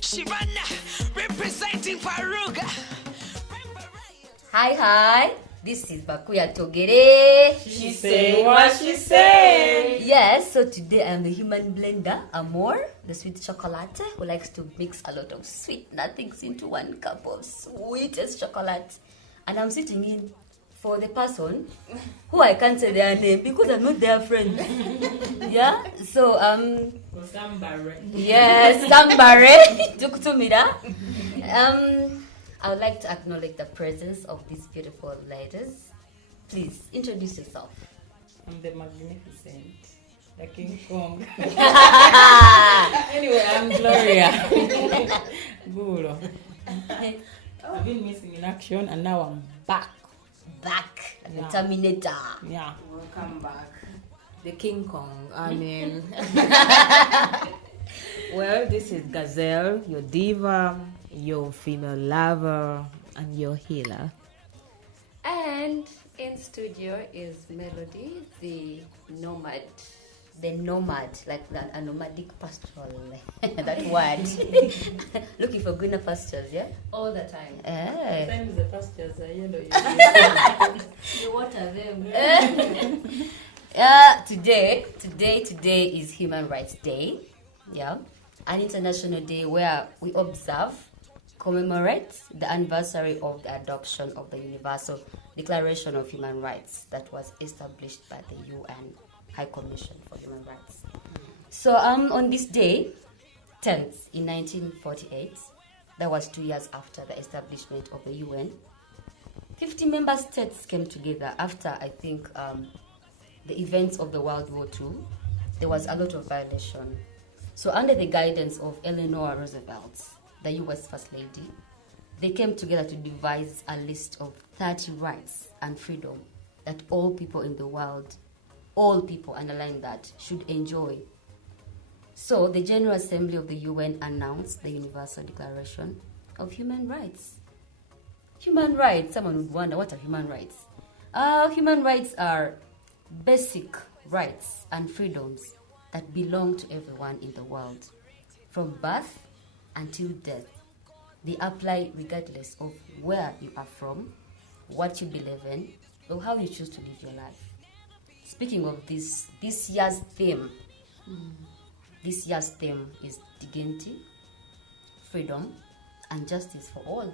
SHIVANNAH representing FARUG. Hi, this is Bakuya Togere. She say what she say. Yes, so today I'm the human blender, Amor, the sweet chocolate, who likes to mix a lot of sweet nothings into one cup of sweetest chocolate. And I'm sitting in for the person who I can't say their name because I'm not their friend. Yeah, so Sambare. yes, Sambare took to me that. I would like to acknowledge the presence of these beautiful ladies. Please introduce yourself. I'm the magnificent, the King Kong. Anyway, I'm Gloria. Guro. I've been missing in action and now I'm back. Back, Yeah. the Terminator. Yeah. Welcome back. The King Kong. I mean, well, this is Gazelle, your diva, your female lover, and your healer. And in studio is Melody, the nomad. The nomad, like that, a nomadic pastoral, that word. Looking for greener pastures, yeah? All the time. Sometimes the pastures are yellow. You water them. Today is Human Rights Day. Yeah. An international day where we observe, commemorate the anniversary of the adoption of the Universal Declaration of Human Rights that was established by the UN High Commission for Human Rights. So on this day, 10th in 1948, that was 2 years after the establishment of the UN, 50 member states came together after, I think, the events of the World War II. There was a lot of violation. So under the guidance of Eleanor Roosevelt, the US First Lady, they came together to devise a list of 30 rights and freedom that all people in the world, all people, underline that, should enjoy. So the General Assembly of the UN announced the Universal Declaration of Human Rights. Human rights, someone would wonder, what are human rights? Human rights are basic rights and freedoms that belong to everyone in the world, from birth until death. They apply regardless of where you are from, what you believe in, or how you choose to live your life. Speaking of this year's theme, this year's theme is dignity, freedom, and justice for all.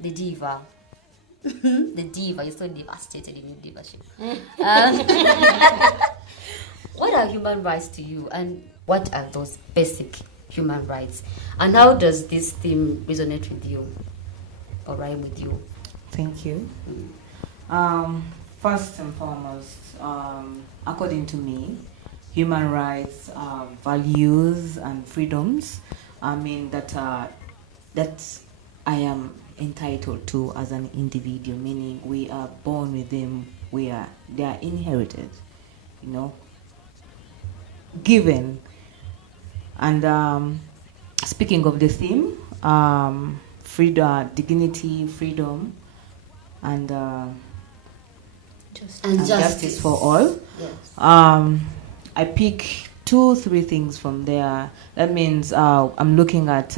The diva. The diva is so devastated in your divaship. What are human rights to you, and what are those basic human rights? And how does this theme resonate with you or rhyme with you? Thank you. First and foremost, according to me, human rights, values and freedoms, I mean that I am entitled to as an individual, meaning we are born with them, they are inherited, given. And speaking of the theme, freedom, dignity, freedom, and justice for all. Yes. I pick 2-3 things from there. That means I'm looking at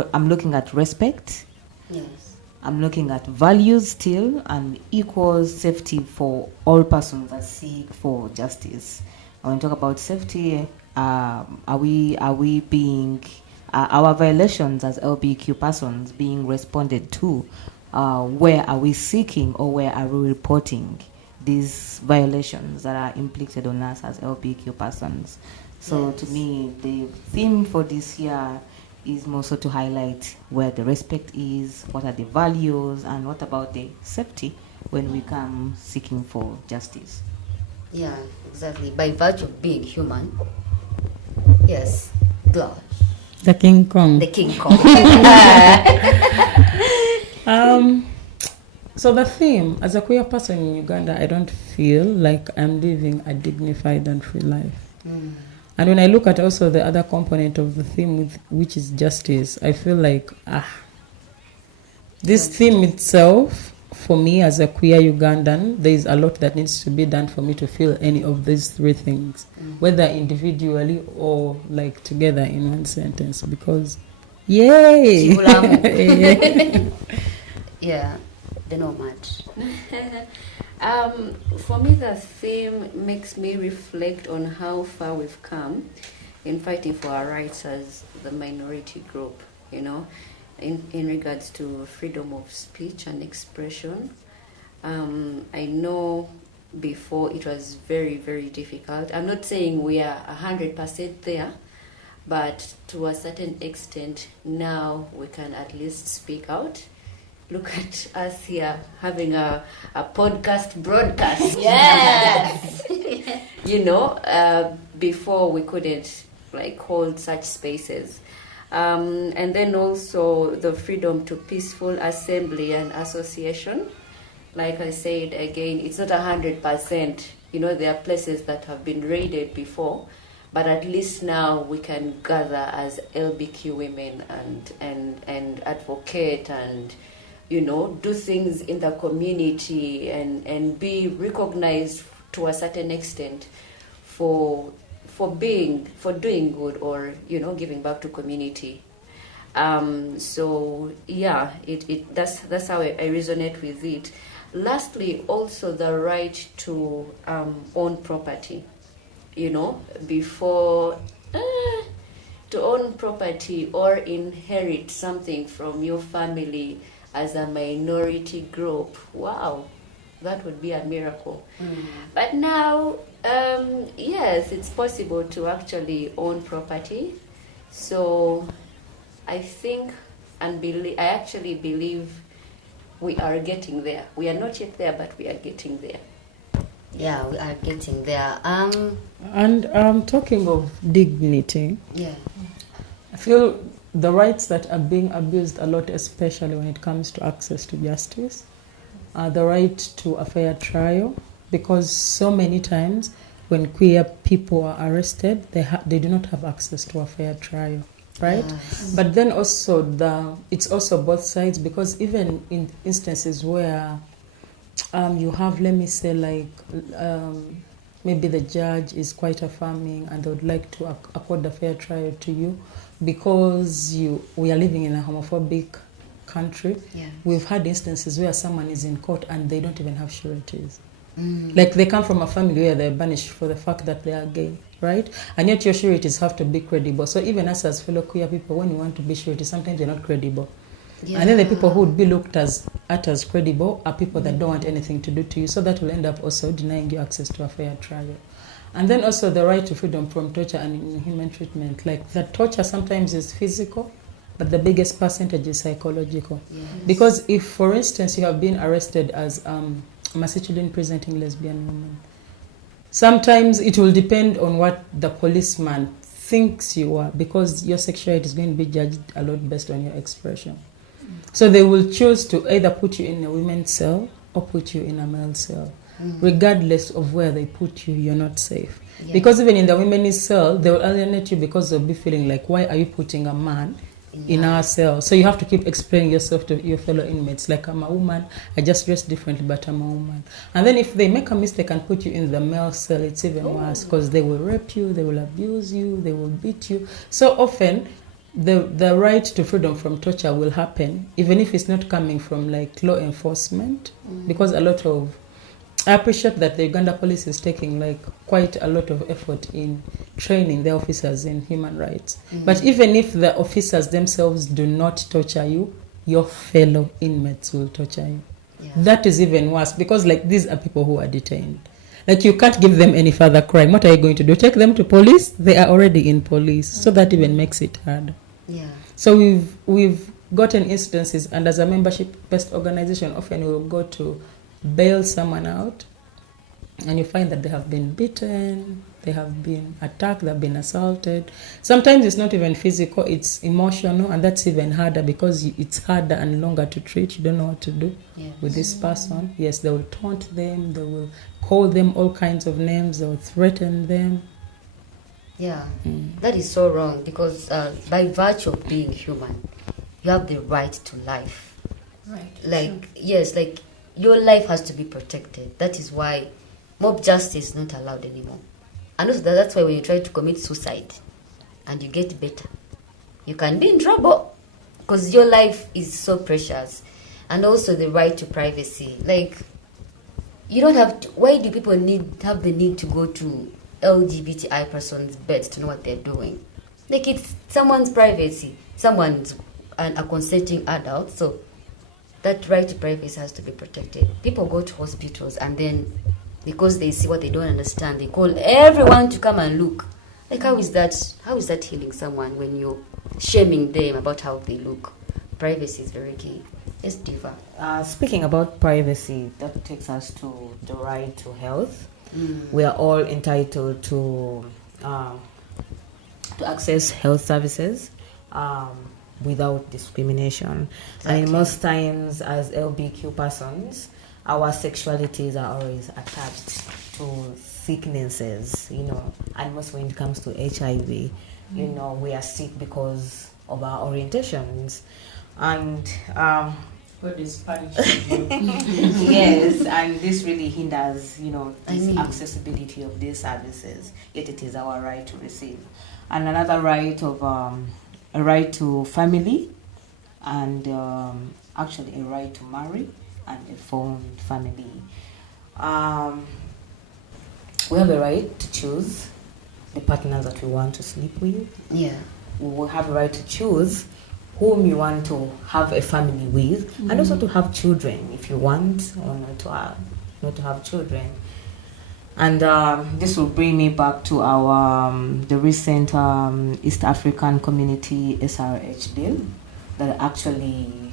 I'm looking at respect. Yes. I'm looking at values still, and equal safety for all persons that seek for justice. When we talk about safety, are we being our violations as LGBTQ persons being responded to? Where are we seeking, or where are we reporting these violations that are inflicted on us as LGBTQ persons? So Yes. to me, the theme for this year is more so to highlight where the respect is, what are the values, and what about the safety when we come seeking for justice. Yeah, exactly. By virtue of being human. Yes. God. The King Kong. The King Kong. So the theme, as a queer person in Uganda, I don't feel like I'm living a dignified and free life. And when I look at also the other component of the theme, which is justice, I feel like, this theme itself for me as a queer Ugandan, there is a lot that needs to be done for me to feel any of these three things, whether individually or like together in one sentence. Because, yay! Chibulamu. Yeah, the nomad. For me, the theme makes me reflect on how far we've come in fighting for our rights as the minority group, you know, in regards to freedom of speech and expression. I know before it was very, very difficult. I'm not saying we are 100% there, but to a certain extent now we can at least speak out. Look at us here having a podcast broadcast. Yes. You know, before we couldn't like hold such spaces. And then also the freedom to peaceful assembly and association. Like I said again, it's not 100%. You know, there are places that have been raided before, but at least now we can gather as LBQ women and advocate and, you know, do things in the community and be recognized to a certain extent for doing good or, you know, giving back to community. So yeah, that's how I resonate with it. Lastly, also the right to own property. You know, before to own property or inherit something from your family as a minority group. Wow, that would be a miracle. But now, yes, it's possible to actually own property. So I think and I actually believe we are getting there. We are not yet there, but we are getting there. Yeah, we are getting there. And talking of dignity, Yeah. I feel the rights that are being abused a lot, especially when it comes to access to justice, are the right to a fair trial, because so many times when queer people are arrested, they do not have access to a fair trial, right? Yes. But then also it's also both sides, because even in instances where you have, let me say, like maybe the judge is quite affirming and they would like to accord a fair trial to you because we are living in a homophobic country. Yeah. We've had instances where someone is in court and they don't even have sureties. Like they come from a family where they're banished for the fact that they are gay, right? And yet your sureties have to be credible. So even us as fellow queer people, when you want to be surety, sometimes you're not credible. Yeah. And then the people who would be looked at as credible are people that don't want anything to do to you. So that will end up also denying you access to a fair trial. And then also the right to freedom from torture and inhuman treatment. Like the torture sometimes is physical, but the biggest percentage is psychological. Yes. Because if, for instance, you have been arrested as a masculine presenting lesbian woman, sometimes it will depend on what the policeman thinks you are, because your sexuality is going to be judged a lot based on your expression. So they will choose to either put you in a women's cell or put you in a male cell. Regardless of where they put you, you're not safe. Yeah. Because even in the women's cell, they will alienate you because they'll be feeling like, why are you putting a man in our cell? So you have to keep explaining yourself to your fellow inmates, like, I'm a woman, I just dress differently, but I'm a woman. And then if they make a mistake and put you in the male cell, it's even worse, because they will rape you, they will abuse you, they will beat you. So often, the right to freedom from torture will happen, even if it's not coming from like law enforcement, because I appreciate that the Uganda police is taking like quite a lot of effort in training the officers in human rights. But even if the officers themselves do not torture you, your fellow inmates will torture you. Yeah. That is even worse, because like these are people who are detained. Like you can't give them any further crime. What are you going to do? Take them to police? They are already in police. So that even makes it hard. Yeah. So we've gotten instances, and as a membership-based organization, often we'll go to bail someone out, and you find that they have been beaten, they have been attacked, they've been assaulted. Sometimes it's not even physical, it's emotional, and that's even harder because it's harder and longer to treat. You don't know what to do with this person. Yes, they will taunt them, they will call them all kinds of names, they will threaten them. Yeah, that is so wrong, because by virtue of being human, you have the right to life. Right. Like, yes, like your life has to be protected. That is why mob justice is not allowed anymore. And also that's why when you try to commit suicide and you get better, you can be in trouble because your life is so precious. And also the right to privacy. Like, you don't have to, why do people have the need to go to LGBTI person's beds to know what they're doing? Like, it's someone's privacy. Someone's a consenting adult, so that right to privacy has to be protected. People go to hospitals and then, because they see what they don't understand, they call everyone to come and look. Like, how is that healing someone when you're shaming them about how they look? Privacy is very key. Yes, Diva. Speaking about privacy, that takes us to the right to health. We are all entitled to access health services without discrimination. Exactly. And most times, as LBQ persons, our sexualities are always attached to sicknesses, and most when it comes to HIV, we are sick because of our orientations. And God is punishing you. yes, and this really hinders, this mean- accessibility of these services. Yet it is our right to receive. And another right of a right to family, and actually a right to marry and a formed family. We have a right to choose the partners that we want to sleep with. Yeah. We will have a right to choose whom you want to have a family with, and also to have children if you want, or not to have children. And this will bring me back to our the recent East African Community SRH bill that actually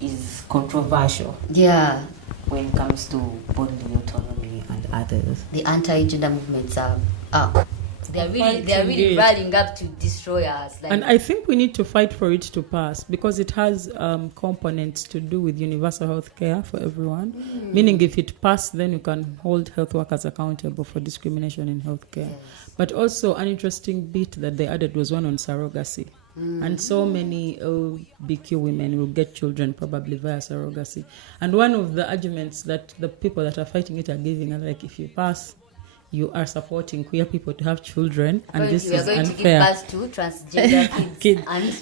is controversial. Yeah. When it comes to bodily autonomy and others. The anti-gender movements are up. They are really rallying up to destroy us. Like, And I think we need to fight for it to pass because it has components to do with universal health care for everyone. Meaning if it passed, then you can hold health workers accountable for discrimination in healthcare. Yes. But also an interesting bit that they added was one on surrogacy. And so many LBQ women will get children probably via surrogacy. And one of the arguments that the people that are fighting it are giving are like, if you pass, you are supporting queer people to have children, and this we are is going unfair. to give birth to transgender kids. And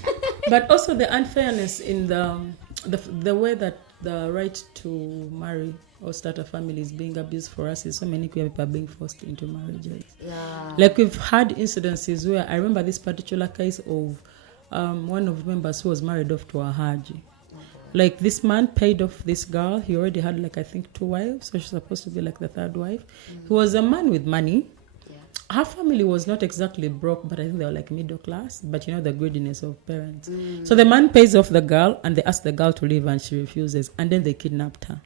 But also the unfairness in the way that the right to marry or start a family is being abused for us is so many queer people are being forced into marriages. yeah. Like we've had incidences where I remember this particular case of one of the members who was married off to a Haji. Like this man paid off this girl. He already had like I think 2 wives, so she's supposed to be like the 3rd wife. He was a man with money. Yeah. Her family was not exactly broke, but I think they were like middle class. But you know the greediness of parents. So the man pays off the girl, and they ask the girl to leave, and she refuses, and then they kidnapped her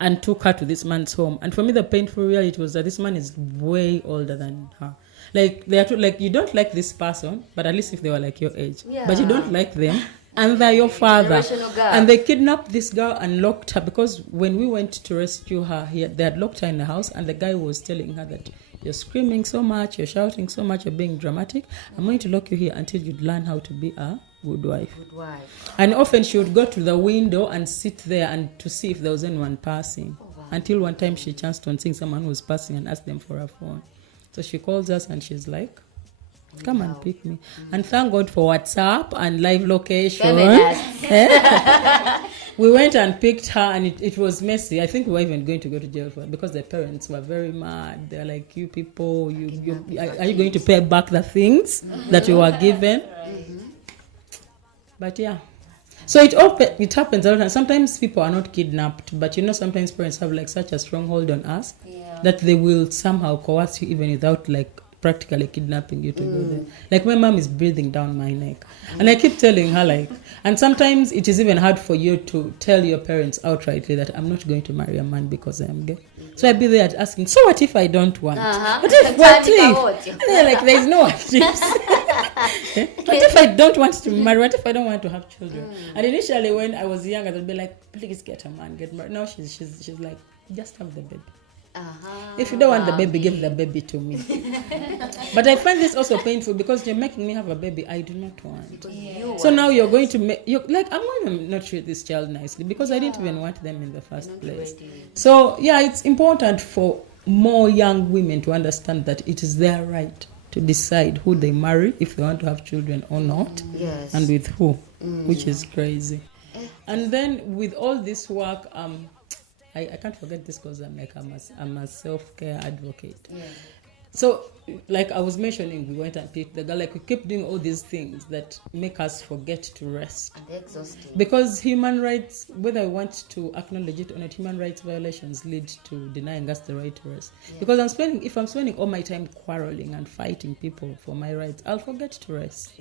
and took her to this man's home. And for me, the painful reality was that this man is way older than her. Like they are like you don't like this person, but at least if they were like your age, but you don't like them. And they're your father. Generational gap. And they kidnapped this girl and locked her because when we went to rescue her, they had locked her in the house, and the guy was telling her that you're screaming so much, you're shouting so much, you're being dramatic. I'm going to lock you here until you learn how to be a good wife. Good wife. And often she would go to the window and sit there and to see if there was anyone passing. Until one time she chanced on seeing someone who was passing and asked them for a phone. So she calls us and she's like, come and pick me. And thank God for WhatsApp and live location. We went and picked her, and it was messy. I think we were even going to go to jail for it because the parents were very mad. They're like, you people, are you going to pay back the things that you were given? But yeah. So it happens a lot. And sometimes people are not kidnapped, but sometimes parents have like such a stronghold on us that they will somehow coerce you even without like practically kidnapping you to go there. Like my mom is breathing down my neck, and I keep telling her like, and sometimes it is even hard for you to tell your parents outrightly that I'm not going to marry a man because I am gay. So I'd be there asking, so what if I don't want? What if? And they're like, there's no what ifs. What if I don't want to marry? What if I don't want to have children? And initially when I was younger, they'd be like, please get a man, get married. Now she's like, just have the baby. If you don't want the baby, give the baby to me. But I find this also painful because you're making me have a baby I do not want. So now you're going to make, I'm going to not treat this child nicely because I didn't even want them in the first place. So yeah, it's important for more young women to understand that it is their right to decide who they marry, if they want to have children or not, and with who, which is crazy. And then with all this work, I can't forget this because I'm a self-care advocate. So, like I was mentioning, we went and picked the girl. Like we keep doing all these things that make us forget to rest. And they're exhausting. Because human rights, whether I want to acknowledge it or not, human rights violations lead to denying us the right to rest. Because if I'm spending all my time quarreling and fighting people for my rights, I'll forget to rest.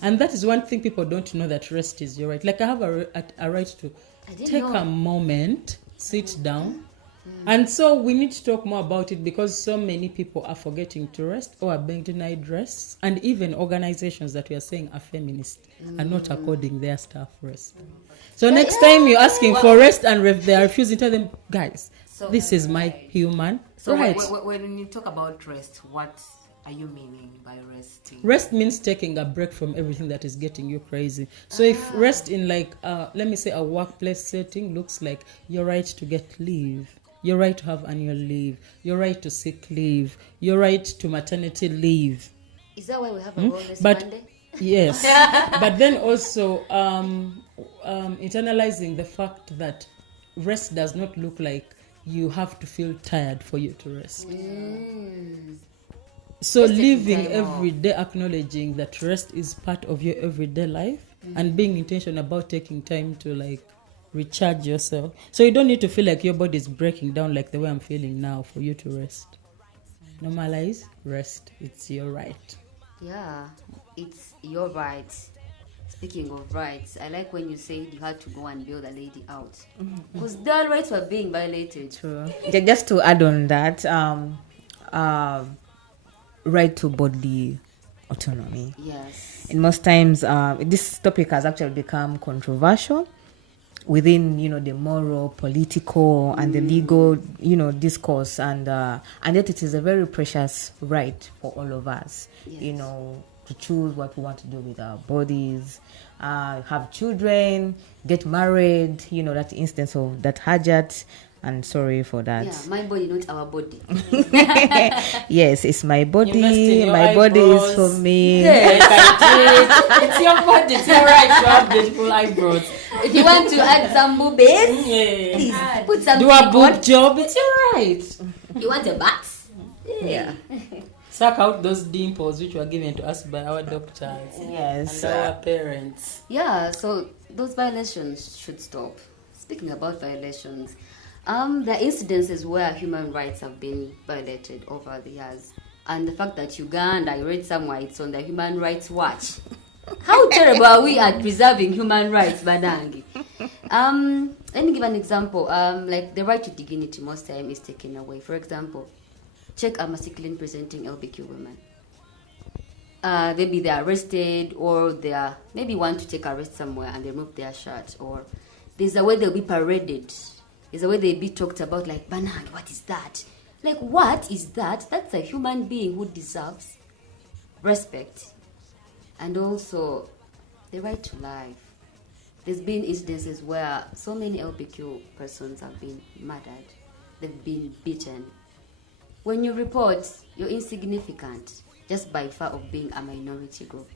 And that is one thing people don't know, that rest is your right. Like I have a right to take a moment, sit down. And so we need to talk more about it because so many people are forgetting to rest or are being denied rest. And even organizations that we are saying are feminist are not according their staff rest. So next time you're asking for rest and they are refusing, tell them, guys, this is my human right. When you talk about rest, what are you meaning by resting? Rest means taking a break from everything that is getting you crazy. So if rest in let me say a workplace setting looks like your right to get leave, your right to have annual leave, your right to sick leave, your right to maternity leave. Is that why we have a Wellness Monday? Yes. But then also internalizing the fact that rest does not look like you have to feel tired for you to rest. So living every day, acknowledging that rest is part of your everyday life and being intentional about taking time to recharge yourself. So you don't need to feel like your body is breaking down like the way I'm feeling now for you to rest. Normalize rest. It's your right. Yeah, it's your right. Speaking of rights, I like when you said you had to go and bail the lady out. Because their rights were being violated. True. Just to add on that, right to bodily autonomy. Yes. And most times, this topic has actually become controversial within, the moral, political, and the legal, discourse, and yet it is a very precious right for all of us, to choose what we want to do with our bodies, have children, get married, that instance of that Hajat. And sorry for that. Yeah, my body, not our body. Yes, it's my body. My body is for me. Yes, it's your body. It's your right to have beautiful eyebrows. If you want to add some boobies, please put some. Do a boob job. It's your right. You want a butt? Yeah. Suck out those dimples which were given to us by our doctors. Yes. And our parents. Yeah. So those violations should stop. Speaking about violations. There are incidences where human rights have been violated over the years. And the fact that Uganda, I read somewhere, it's on the Human Rights Watch. How terrible are we at preserving human rights, Badangi? Let me give an example. Like the right to dignity most time is taken away. For example, check a masculine presenting LBQ women. Maybe they are arrested or they are maybe want to take a rest somewhere and they remove their shirt, or there's a way they'll be paraded. Is the way they be talked about, like, Banang, what is that? Like, what is that? That's a human being who deserves respect. And also, the right to life. There's been instances where so many LBQ persons have been murdered. They've been beaten. When you report, you're insignificant just by far of being a minority group.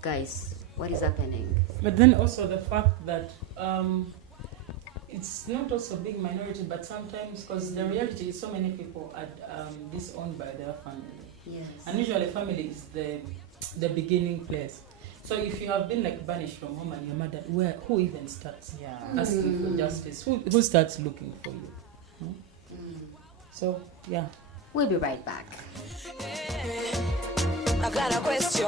Guys, what is happening? But then also the fact that it's not also big minority, but sometimes, because the reality is so many people are disowned by their family. Yes. And usually family is the beginning place. So if you have been banished from home and your mother, who even starts asking for justice? Who starts looking for you? So, yeah. We'll be right back. I got a question.